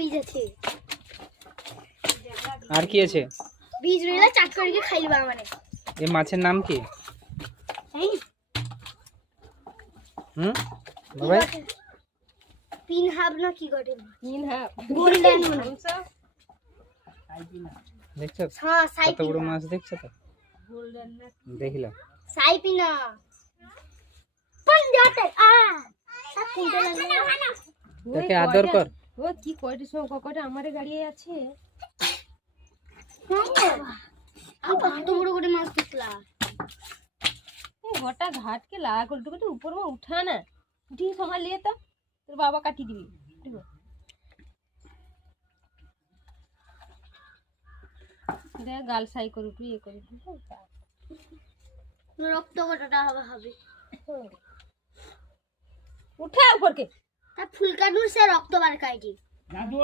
বীজ আছে আর কি আছে? বীজ রইলা চাট করে খাইবা মানে। এই মাছের নাম কি? বাবাই পিনহাব না কি করে? পিনহাব গোল্ডেন দেখছো? হ্যাঁ সাই কত বড় মাছ দেখছো তো? গোল্ডেন না দেখিলা সাই পিনা पंजाते आ सब कुंटे लगे তাকে আদর কর। ও কি কয়টা সংখ্যা কয়টা আমারে গাড়ি আছে। अब तो बड़े बड़े माछ दिखला ए गोटा घाट के ला उल्टू के ऊपर में उठा ना उठी संभाल लिए तो তোর বাবা কাটি দিবি। দেখ গাল সাই করে তুই এ করে রক্ত কটাটা হবে হবে উঠা উপর কে তা ফুলকা নুর সে রক্ত বার কাটি দাদু